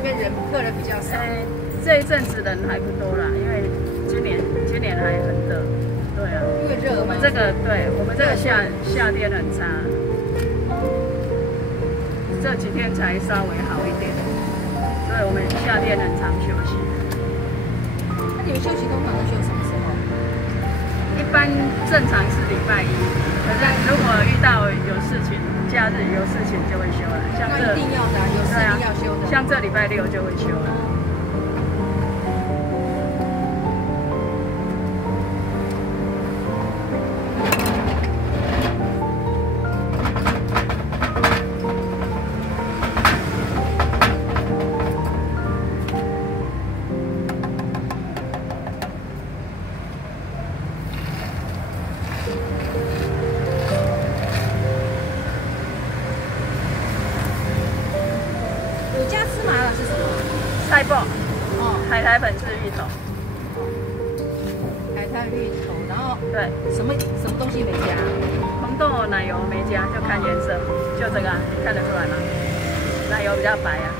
这边客人比较少。这一阵子人还不多啦，因为今年还很热。对啊，因为热。我们这个夏天很差，这几天才稍微好一点，所以我们夏天很常休息。那你们休息通常都休什么时候？一般正常是礼拜一，可是如果遇到有事情，假日有事情就会休了。像这一定要的，有事一定要休的。像这礼拜六就会休了。菜脯，海苔粉是芋头，海苔芋头，然后对，什么东西没加？红豆奶油没加，就看颜色，就这个啊，你看得出来吗？奶油比较白啊。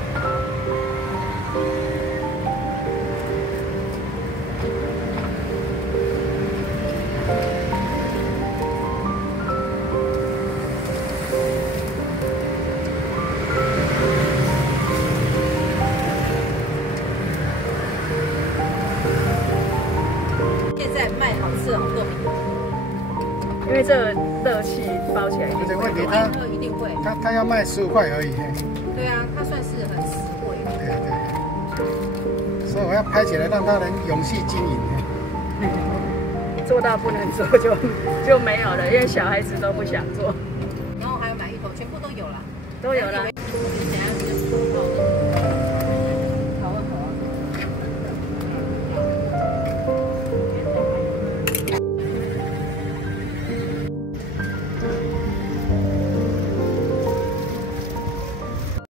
因为这个热气包起来，这个问题一定会，他要卖15块而已。对啊，他算是很实惠。对，所以我要拍起来，让他能永续经营。做到不能做就没有了，因为小孩子都不想做。然后还有买芋头，全部都有了，都有了。